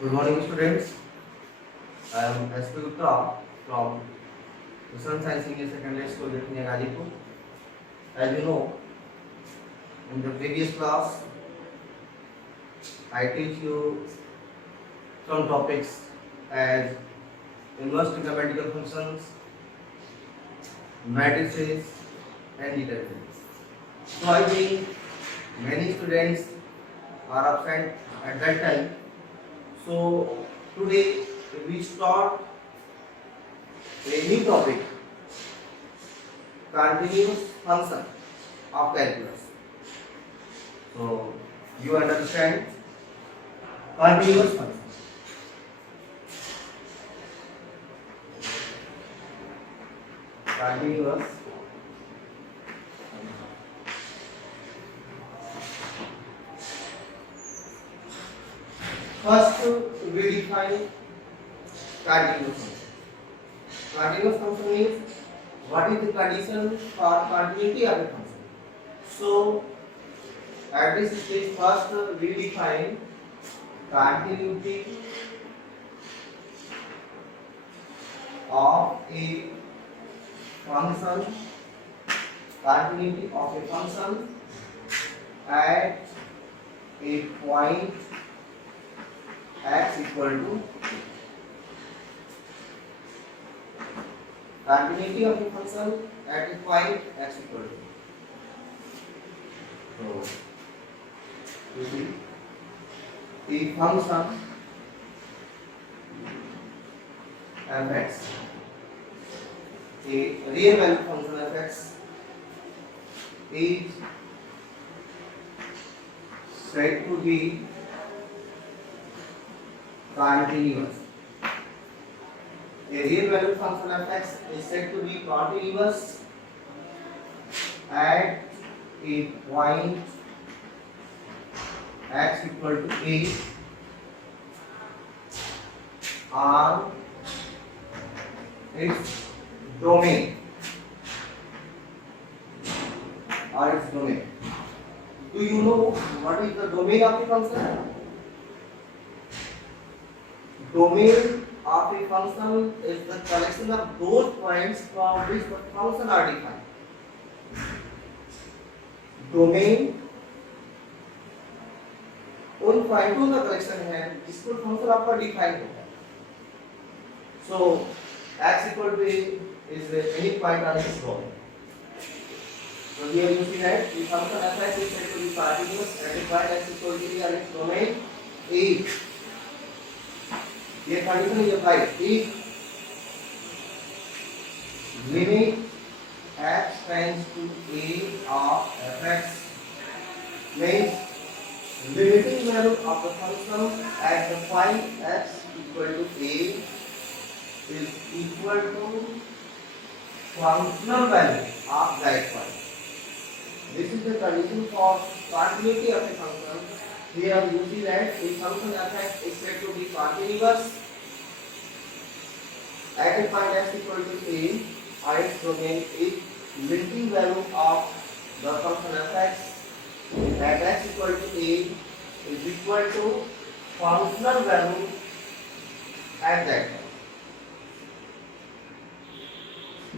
Good morning, students. I am S.P. Gupta from Mission Science Senior Secondary School, Lithuania, Gazipur. As you know, in the previous class, I teach you some topics as inverse trigonometrical functions, matrices, and determinants. So I think many students are absent at that time. So today we start a new topic, continuous function of calculus. So you understand continuous function. Continuous first we define continuous function. Continuous function means what is the condition for continuity of a function. So at this stage first we define continuity of a function, continuity of a function at a point x equal to, continuity of a function at a point x equal to. So you see the function fx, a real value function fx is said to be continuous. A real value function fx is said to be continuous at a point x equal to a on its domain or its domain. Do you know what is the domain of a function? Domain of a function is the collection of those points from which the function are defined. Domain उन पॉइंटों का collection है जिसको function आपका define होगा. So x equal to a is any point on its domain. So here you see that the function fx is said to be continuous at a point x equal to a on its domain a. ये condition ये apply if limit x tends to a of fx means limiting value of the function at the point x equal to a is equal to functional value of that point. This is the condition for continuity of a function. Here you see that the function fx is said to be continuous at a point x equal to a or its domain if limiting value of the function fx at x equal to a is equal to functional value at that point.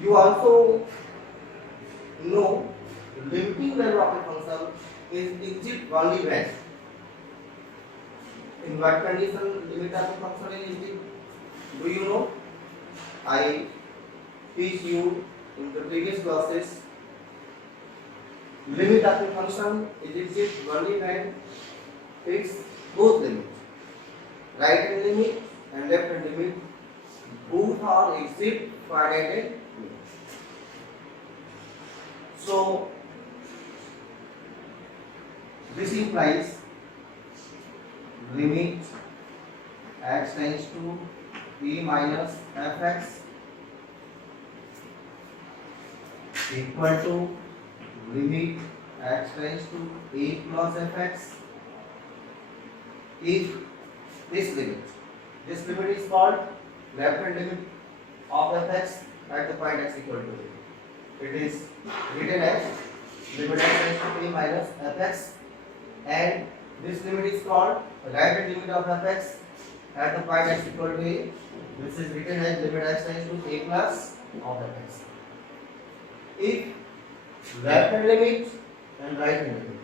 You also know limiting value of a function is exit only when. In what condition limit of a function is exit? Do you know? I teach you in the previous classes. Limit of a function is exit only when its both limits, right hand limit and left hand limit, both are exit finite limits. So this implies limit x tends to a minus fx equal to limit x tends to a plus fx if this limit is called left hand limit of fx at the point x equal to a. It is written as limit x tends to a minus fx, and this limit is called right hand limit of fx at the point x equal to a, which is written as limit x tends to a plus of fx. If left hand limit and right hand limit,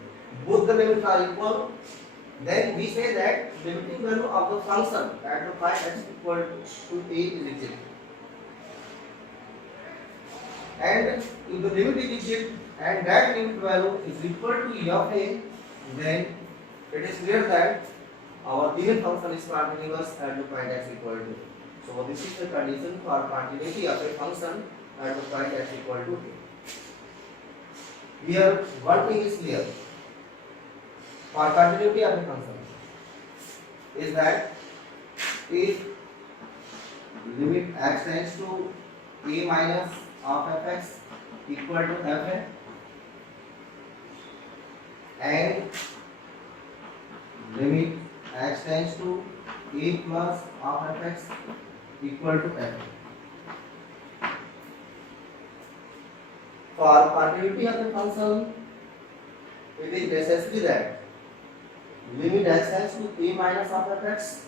both the limits are equal, then we say that limiting value of the function at the point x equal to a is exact. And if the limit is exact and that limit value is equal to e of a, then it is clear that our given function is continuous at the point x equal to. So this is the condition for continuity of a function at the point x equal to a. Here one thing is clear. For continuity of a function is that if limit x tends to a minus of fx equal to fn and limit x tends to a plus of fx equal to fn. For continuity of a function, it is necessary that limit x tends to a minus of fx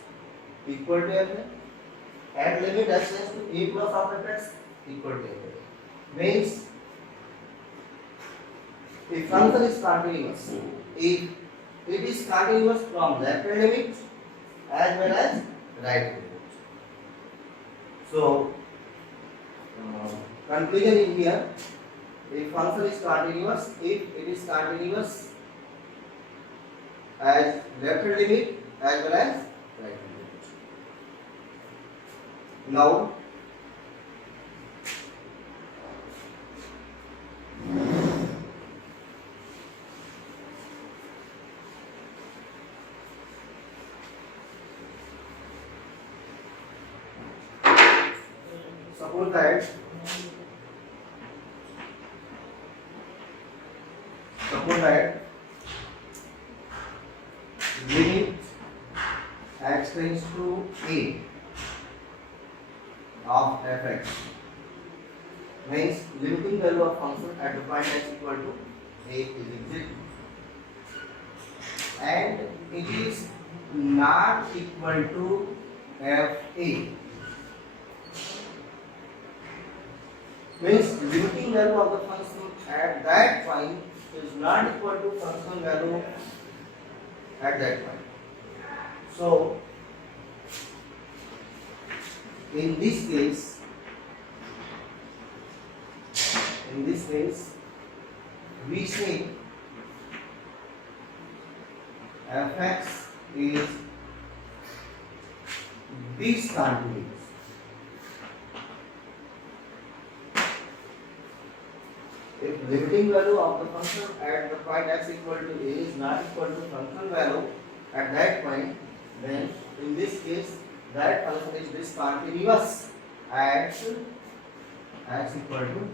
equal to fn and limit x tends to a plus of fx equal to fn. Means if function is continuous, if it is continuous from left hand limit as well as right hand limit. So conclusion is here. If function is continuous, if it is continuous as left hand limit as well as right hand limit. Now suppose that limit x tends to a of fx means limiting value of function at the point x equal to a is exact and it is not equal to fa means limiting value of the function at that point is not equal to function value at that point. So in this case we say fx is discontinuous. If limiting value of the function at the point x equal to a is not equal to function value at that point, then in this case that function is discontinuous at x equal to.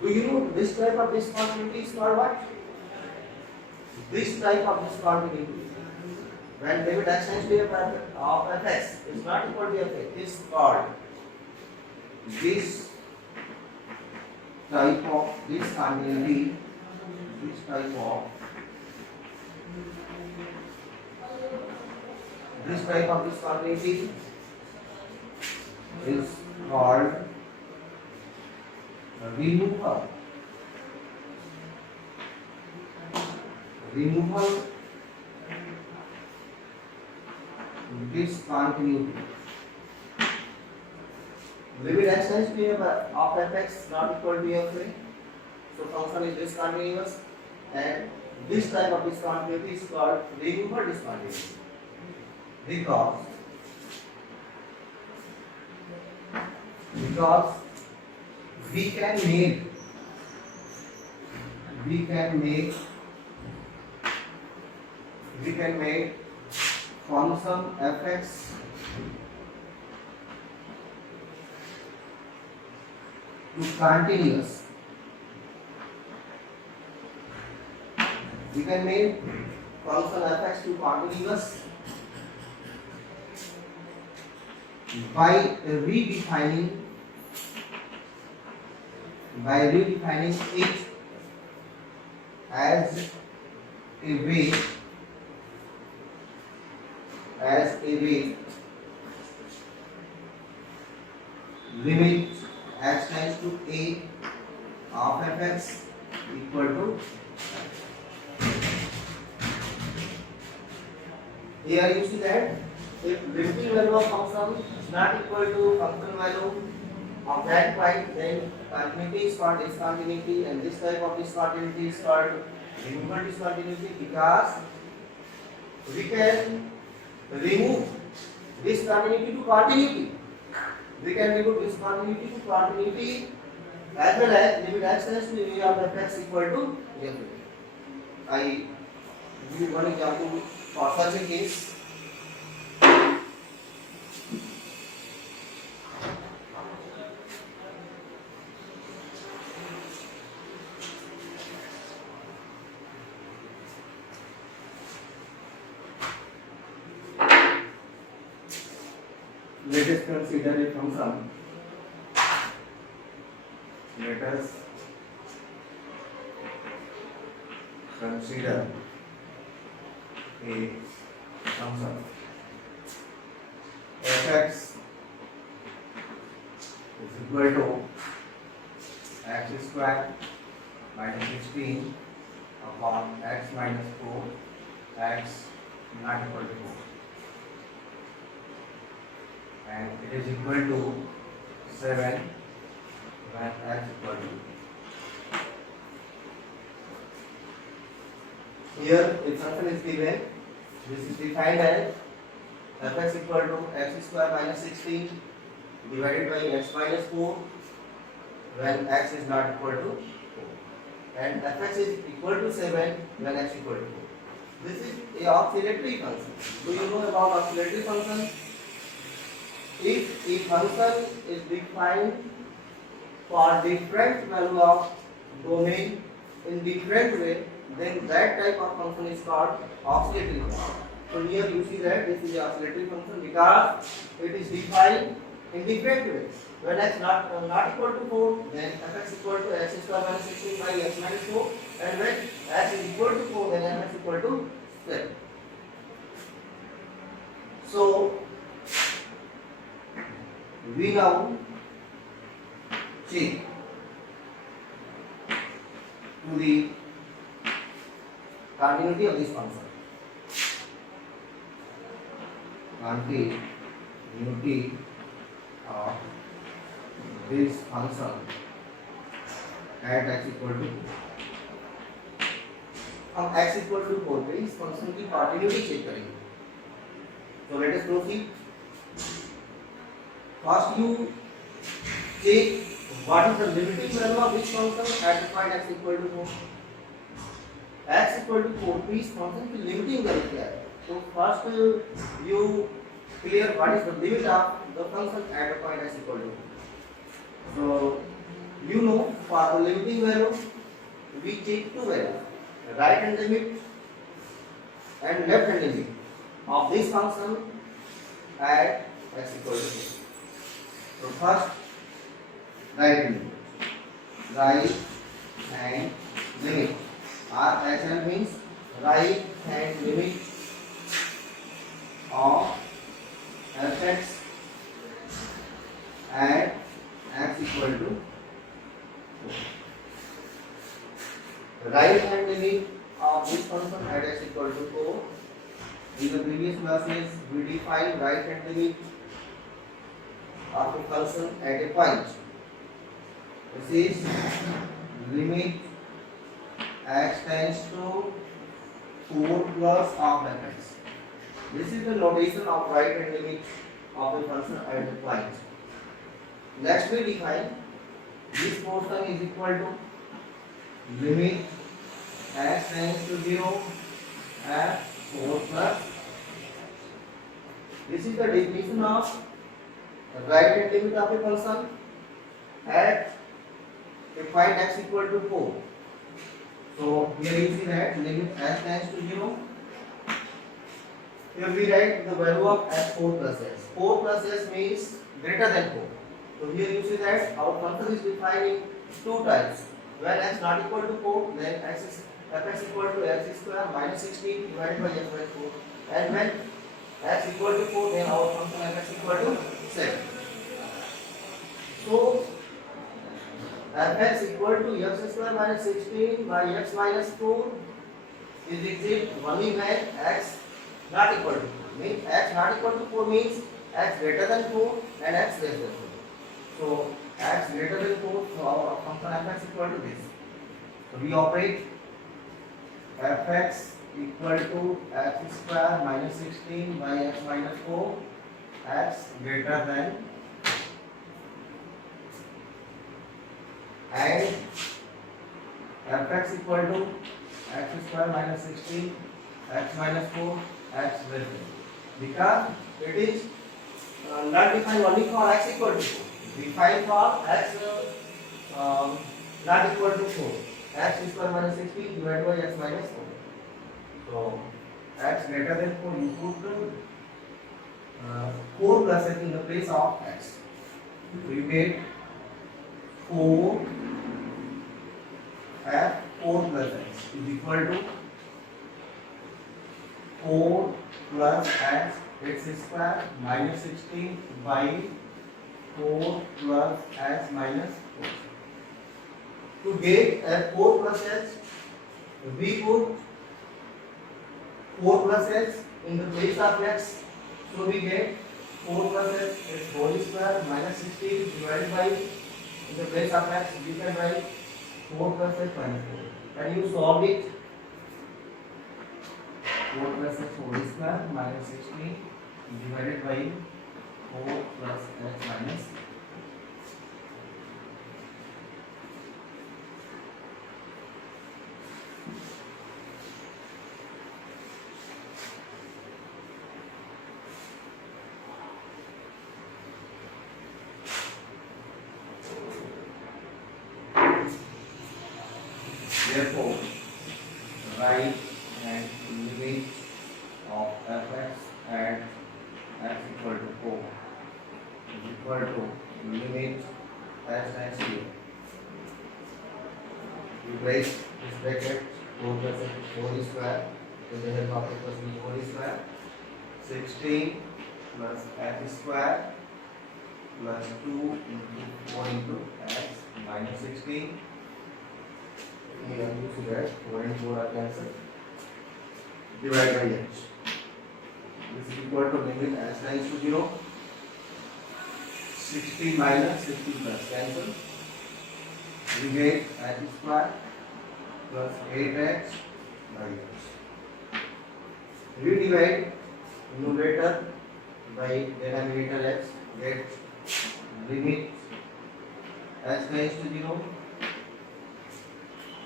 Do you know this type of discontinuity is called what? This type of discontinuity, when limit x tends to a of fx is not equal to fx, is called this type of discontinuity. This type of discontinuity is called removal discontinuity. Limit x tends to a of fx not equal to fa, so function is discontinuous and this type of discontinuity is called removal discontinuity because we can make function fx to continuous. We can make function fx to continuous by redefining it as a way as a way limit x tends to a of fx equal to, here you see that if limiting value of function is not equal to function value of that point, then continuity is called discontinuity, and this type of discontinuity is called removal discontinuity, because we can remove discontinuity to continuity. We can remove discontinuity to continuity as well as limit x tends to a of fx equal to f. I give you one example for such a case. Let us consider a function. Let us consider a function fx is equal to x square minus 16 upon x minus 4, x not equal to 4, and it is equal to 7 when x equal to. Here if function is given, this is defined as fx equal to x square minus 16 divided by x minus 4 when x is not equal to 4, and fx is equal to 7 when x equal to 4. This is a oscillatory function. Do you know about oscillatory function? If a function is defined for different value of domain in different way, then that type of function is called oscillatory function. So here you see that this is a oscillatory function because it is defined in different ways. When x not equal to 4, then fx equal to x square minus 16 by x minus 4, and when x is equal to 4, then fx equal to 7. So we now check to the continuity of this function. Continuity of this function at x equal to 4. हम x equal to 4 पे इस function की continuity check करेंगे. So let us proceed. First you check what is the limiting value of this function at the point x equal to 4. X equal to 4 पे इस function की limiting value क्या है? So first you clear what is the limit of the function at the point x equal to 4. So you know for the limiting value we check two values, right hand limit and left hand limit of this function at x equal to 4. So first right hand limit. Right hand limit. RHL means right hand limit of fx at x equal to 4. Right hand limit of this function at x equal to 4. In the previous classes we defined right hand limit of a function at a point. This is limit x tends to 4 plus of fx. This is the notation of right hand limit of a function at a point. Next we define this portion is equal to limit x tends to 0 at 4 plus. This is the definition of right hand limit of a function at a point x equal to 4. So here you see that limit x tends to 0. Here we write the value of x 4 plus s. 4 plus s means greater than 4. So here you see that our function is defined in two types. When x not equal to 4, then fx equal to x square minus 16 divided by x minus 4. And when x equal to 4, then our function fx equal to 7. So fx equal to x square minus 16 by x minus 4 is exist only when x not equal to 4. Means x not equal to 4 means x greater than 4 and x less than 4. So x greater than 4, so our function fx equal to this. So we operate fx equal to x square minus 16 by x minus 4, x greater than, and fx equal to x square minus 16 x minus 4 x less than, because it is not defined only for x equal to 4, defined for x not equal to 4, x square minus 16 divided by x minus 4. So x greater than 4, you put 4 plus x in the place of x. So you get 4 f 4 plus x is equal to 4 plus x square minus 16 by 4 plus x minus 4. To get f 4 plus x, we put 4 plus x in the place of x. So we get 4 plus x whole square minus 16 divided by, in the place of x we can write 4 plus x minus 4. And you solve it. 4 plus x whole square minus 16 divided by 4 plus x minus 4. Therefore, right hand limit of fx at x equal to 4 is equal to limit s tends to 0. You break this bracket 4 plus x whole square with the help of a plus b whole square, 16 plus x square plus 2 into 4 into x minus 16. Here you see that 4 and 4 are cancelled. Divide by h. This is equal to limit s tends to 0. 16 minus 16 plus cancel. We get x square plus 8x by h. We divide numerator by denominator x. Get limit s tends to 0.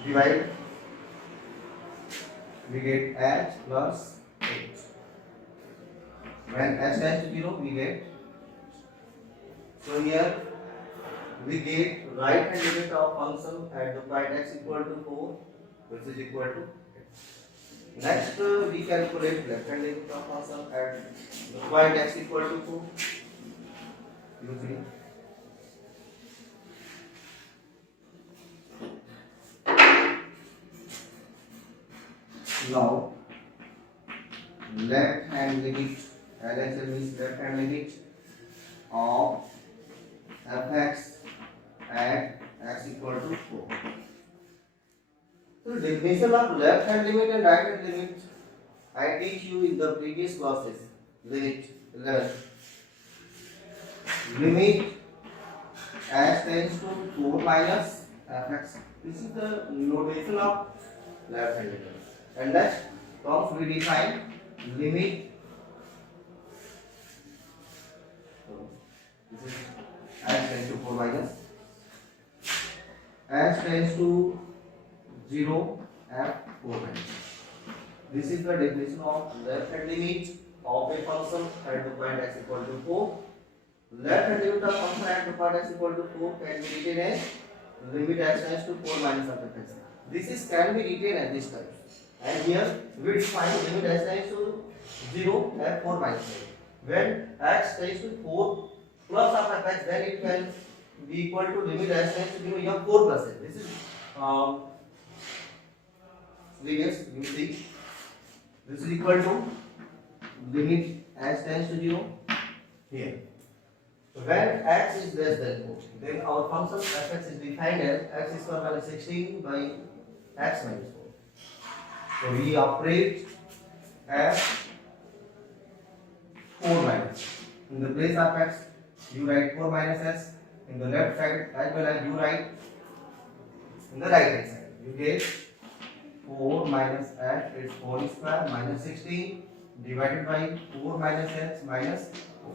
Divide, we get h plus 8. When h tends to 0, we get, so here we get right hand limit of function at the point x equal to 4, which is equal to 8. Next we calculate left hand limit of function at the point x equal to 4 using now left hand limit, LHL means left hand limit of fx at x equal to 4. So definition of left hand limit and right hand limit I teach you in the previous classes. Limit 11. Limit s tends to 4 minus fx. This is the notation of left hand limit. And next comes we define limit. So this is s tends to 4 minus s tends to 0 f 4 minus. This is the definition of left hand limit of a function at the point x equal to 4. Left hand limit of function at the point x equal to 4 can be written as limit s tends to 4 minus of fx. This is can be written as this type. And here we define limit s tends to 0 f 4 minus 5. When x tends to 4 plus of fx, then it can be equal to limit s tends to 0 f 4 plus x. This is previous, you see, this is equal to limit x tends to 0 here. So when x is less than 4, then our function fx is defined as x square minus 16 by x minus 4. So we operate as 4 minus. In the place of x, you write 4 minus s. In the left side, as well as you write in the right hand side. You get 4 minus s is 4 square minus 16 divided by 4 minus s minus 4.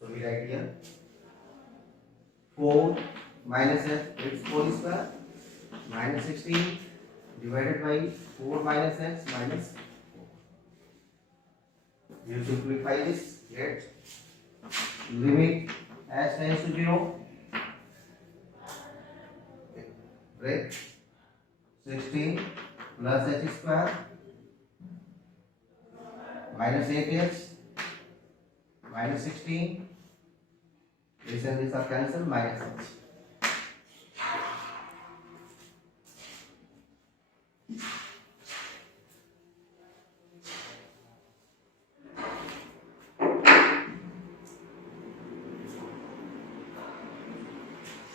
So we write here 4 minus s is 4 square minus 16 divided by 4 minus s minus 4. You simplify this, get limit s tends to 0, break 16 plus h square minus 8h minus 16, this and this are cancelled, minus h.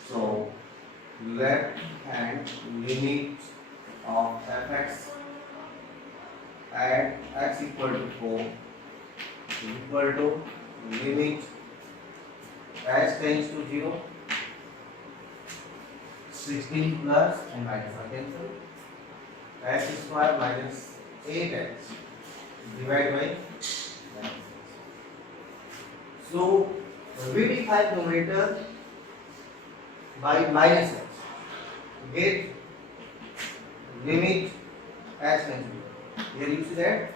So left hand limit of fx at x equal to 4 is equal to limit s tends to 0, 16 plus and minus are cancelled, x square minus 8x divided by 9. So we define numerator by minus x, get limit x tends to 0. Here you see that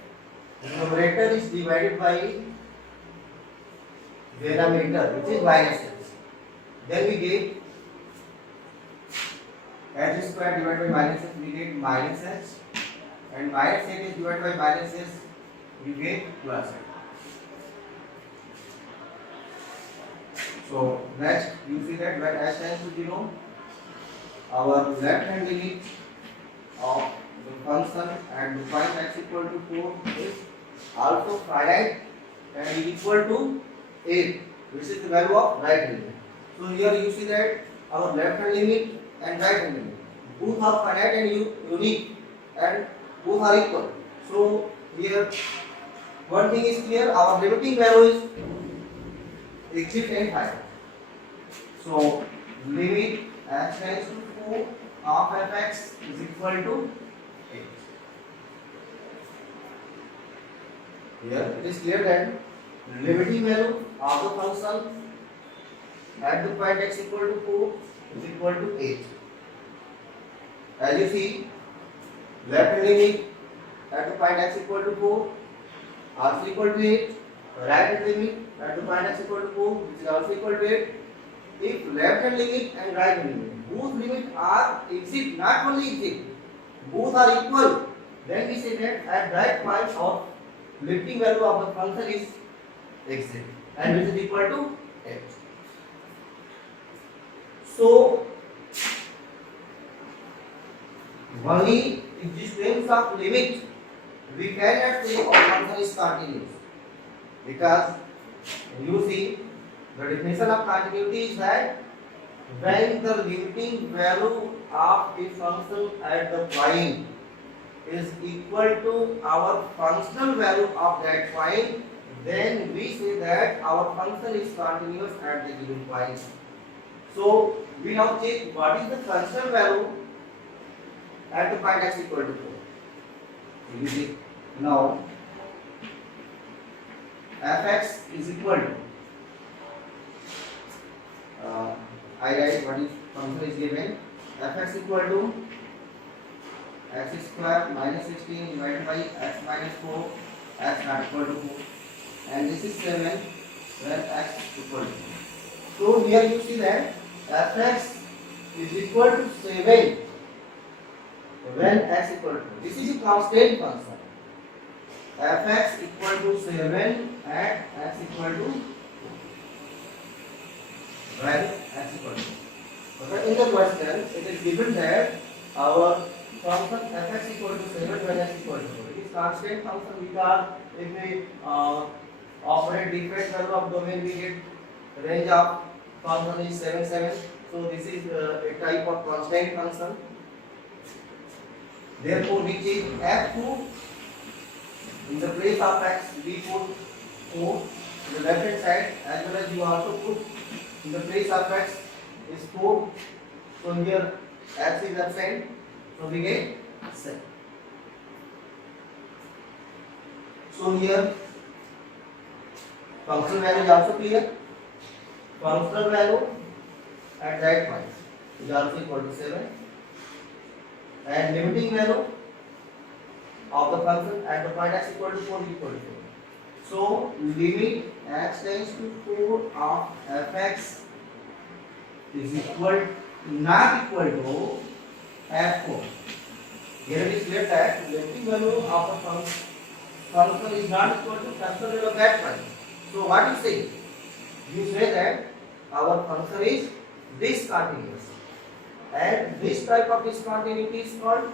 the numerator is divided by denominator, which is minus x. Then we get h square divided by minus x, we get minus x, and minus x is divided by minus x, you get plus x. So next you see that when h tends to 0, our left hand limit of the function and the point x equal to 4 is also finite and is equal to 8, which is the value of right hand limit. So here you see that our left hand limit and right hand limit both are finite and unique and both are equal. So here one thing is clear, our limiting value is exit and finite. So limit x tends to 4 of fx is equal to 8. Here it is clear that limiting value of the function at the point x equal to 4 is equal to 8. As you see, left hand limit at the point x equal to 4 also equal to 8. Right hand limit at the point x equal to 4 which is also equal to 8. If left hand limit and right hand limit both limits are exit, not only exit, both are equal, then we say that at right point of limiting value of the function is exit and which is equal to 8. So only existence of limit we cannot say our function is continuous, because you see the definition of continuity is that when the limiting value of a function at the point is equal to our functional value of that point, then we say that our function is continuous at the given point. So we now check what is the functional value at the point x equal to 4. So you see now fx is equal to I write what is function is given, fx equal to x square minus 16 divided by x minus 4, x not equal to 4, and this is 7 when x equal to 4. So here you see that fx is equal to 7 when x equal to 4. This is a constant function. Fx equal to 7 at x equal to 4. When x equal to 4. But in the question, it is given that our function fx equal to 7 when x equal to 4. It is is constant function because if we operate different value of domain, we get range of function is 7 7. So this is a type of constant function. Therefore, we change f2 in the place of x. We put 4 in the left hand side, as well as you also put in the place of x is 4. So here x is absent, so we get 7. So here functional value is also clear. Functional value at that point is also equal to 7, and limiting value of the function at the point x equal to 4 is equal to 4. So limit x tends to 4 of fx is not equal to f4. Here it is clear that limiting value of a function is not equal to functional value of that point. So what you say? You say that our function is discontinuous, and this type of discontinuity is called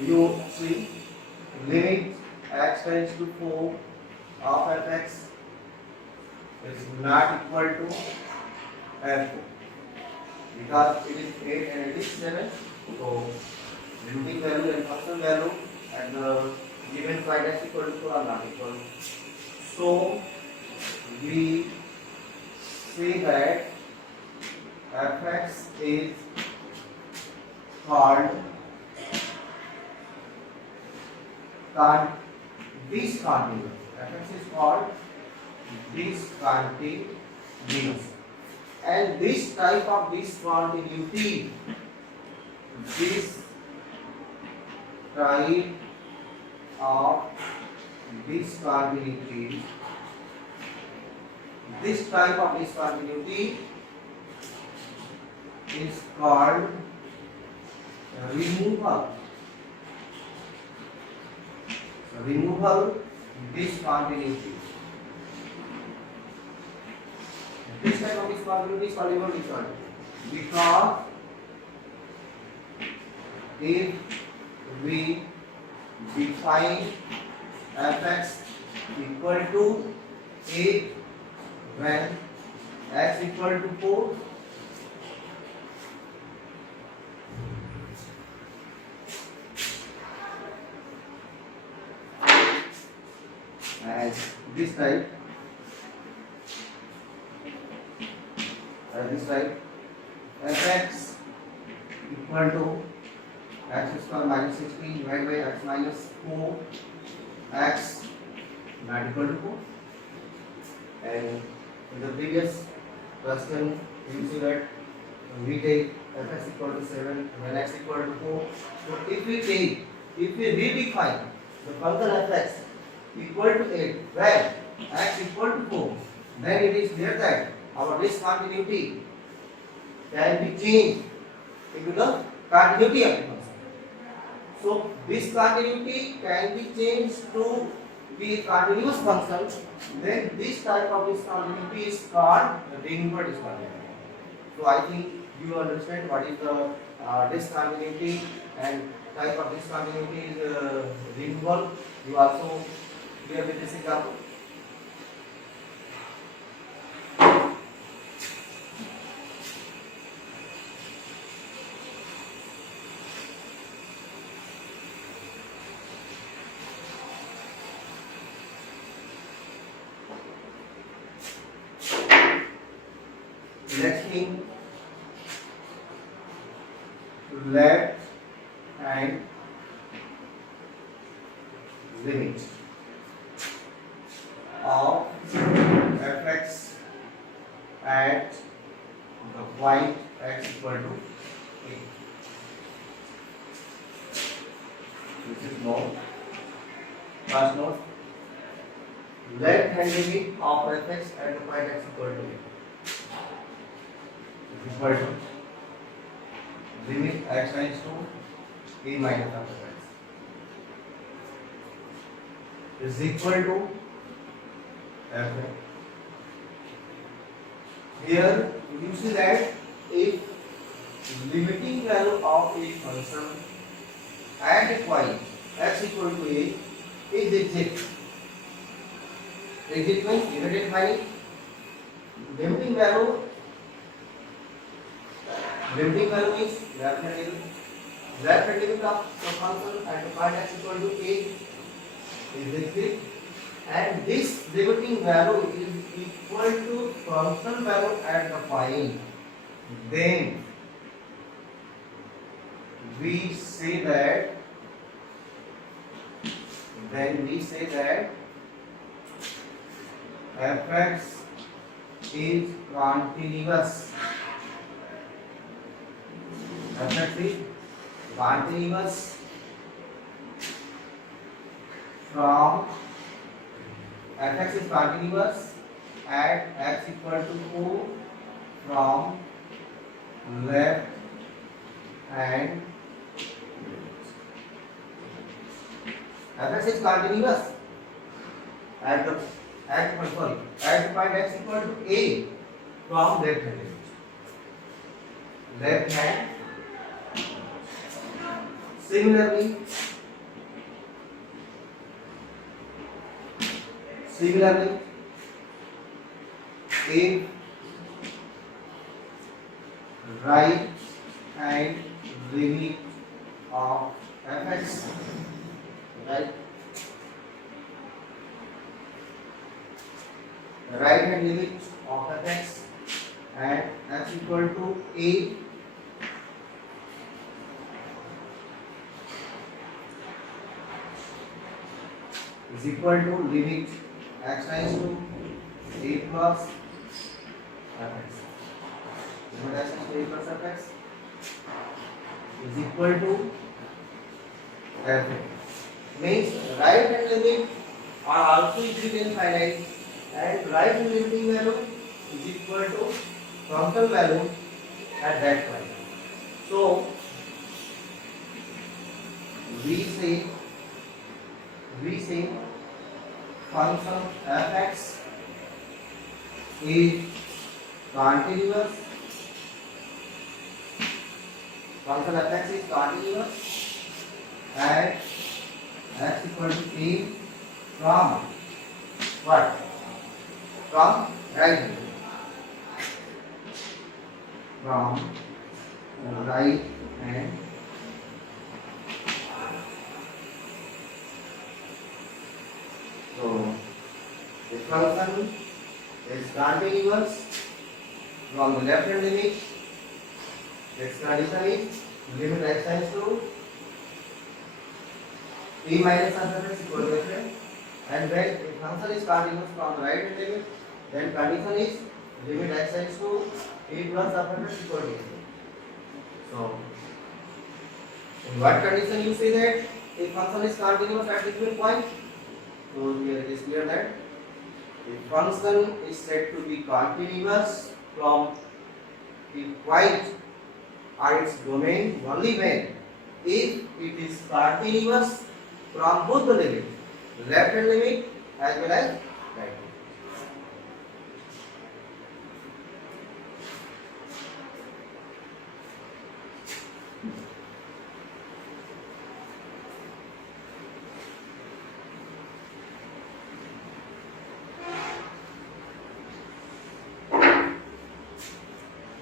you see limit x tends to 4 of fx is not equal to f4 because it is 8 and it is 7. So limiting value and function value at the given point x equal to 4 are not equal. So we say that fx is called discontinuous. Fx is called discontinuous, and this type of discontinuity, this type of discontinuity is called removal discontinuity. This type of discontinuity is called removal discontinuity because if we define fx equal to 8 when x equal to 4, as this type fx equal to x square minus 16 divided by x minus 4, x not equal to 4. And in the previous question you see that we take fx equal to 7 when x equal to 4. So if we redefine the function fx equal to 8 when x equal to 4, then it is clear that our discontinuity can be changed into the continuity of the function. So discontinuity can be changed to be a continuous function. Then this type of discontinuity is called removal discontinuity. So I think you understand what is the discontinuity and type of discontinuity is removal. You also clear with this example. Next thing, left hand limit of fx at the point x equal to 8. This is note. First note, left hand limit of fx at the point x equal to 8 equal to limit x tends to a minus of x. is equal to fx. Here you see that if limiting value of a function at a point x equal to a is exact. Exact means limited value. Limiting value means left hand limit of the function at the point x equal to a is exact, and this limiting value is equal to function value at the point. Then we say that fx is continuous. fx is continuous from fx is continuous at x equal to 2 from left and fx is continuous at the point x equal to a from left hand. Similarly, if right hand limit of fx, right hand limit of fx at x equal to a is equal to limit x tends to a plus fx. Limit x tends to a plus fx is equal to fx. Means right hand limit are also equal infinite, and right hand limiting value is equal to function value at that point. So we say function fx is continuous. Function fx is continuous at x equal to a from what? From right hand. From right hand. So the function is continuous from the left hand limit. Its condition is limit x tends to a minus fx equal to f, and when the function is continuous from the right hand limit, then condition is limit x tends to a plus fx equal to f. So in what condition you say that a function is continuous at given point? So here it is clear that the function is said to be continuous from the point or its domain only when if it is continuous from both the limit, left hand limit as well as right hand.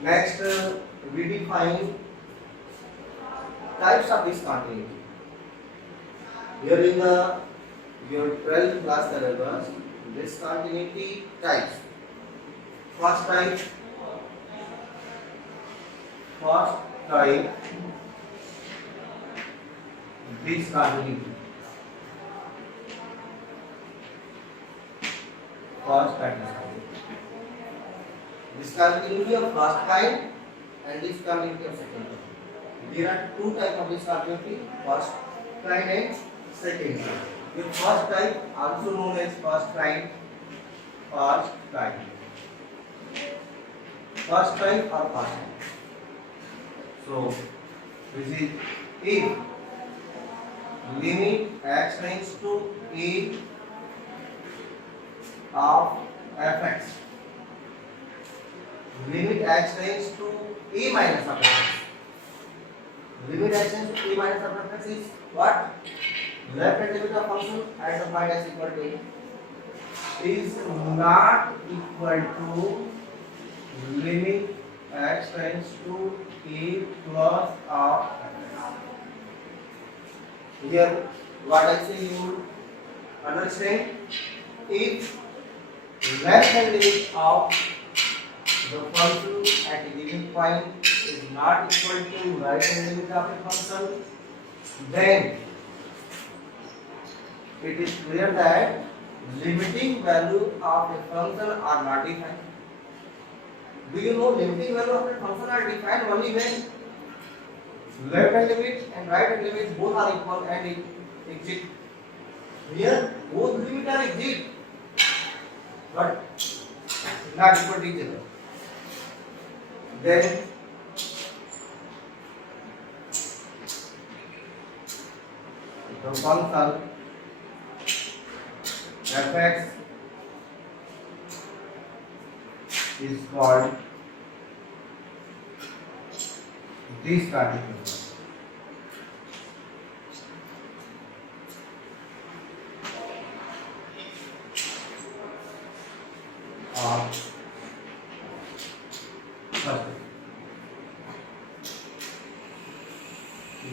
Next, we define types of this continuity. Here in your 12th class syllabus, this continuity types. First type, this continuity. First type is this continuity of first kind and this continuity of second kind. There are two types of this continuity: first kind and second kind. The first type, also known as first kind or first type or first kind. So this is if limit x tends to a of fx. Limit x tends to a minus of fx. Limit x tends to a minus of fx is what? Left hand limit of function at the point x equal to a is not equal to limit x tends to a plus of fx. Here, what I say you understand? If left hand limit of the function at a given point is not equal to right hand limit of a function, then it is clear that limiting value of a function are not defined. Do you know limiting value of a function are defined only when left hand limit and right hand limit both are equal and exist. Here both limits are exist, but not equal to each other. Then the function fx is called discontinuous.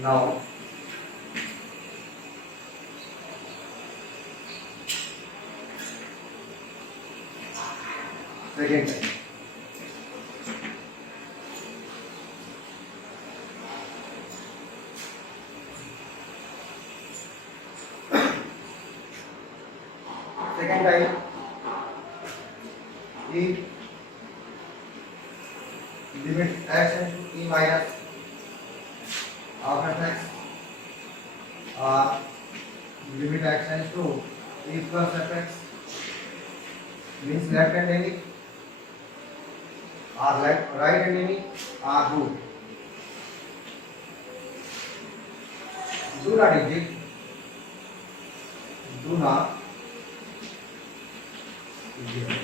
Now second time. Second time, if limit x tends to e minus of fx or limit x tends to e plus fx means left hand limit or right hand limit are good. Do not exist. Do not exist.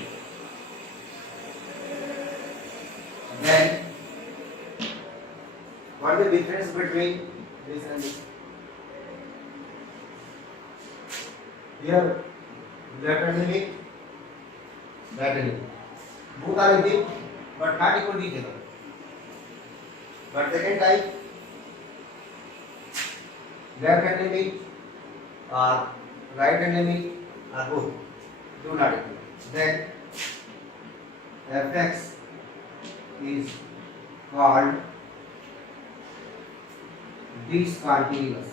Then what is the difference between this and this? Here left hand limit, right hand limit. Both are exist but not equal to each other. But second type, left hand limit or right hand limit are both do not equal. Then fx is called discontinuous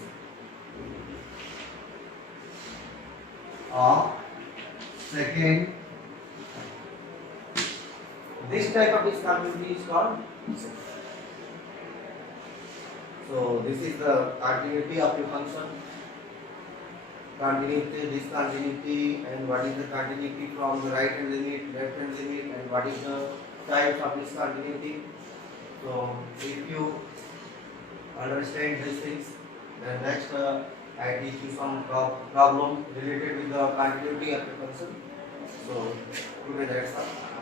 or second. This type of discontinuity is called. So this is the continuity of the function. Continuity, discontinuity, and what is the continuity from the right hand limit, left hand limit, and what is the types of discontinuity. So if you understand these things, then next I teach you some problem related with the continuity of the function. So today that's all.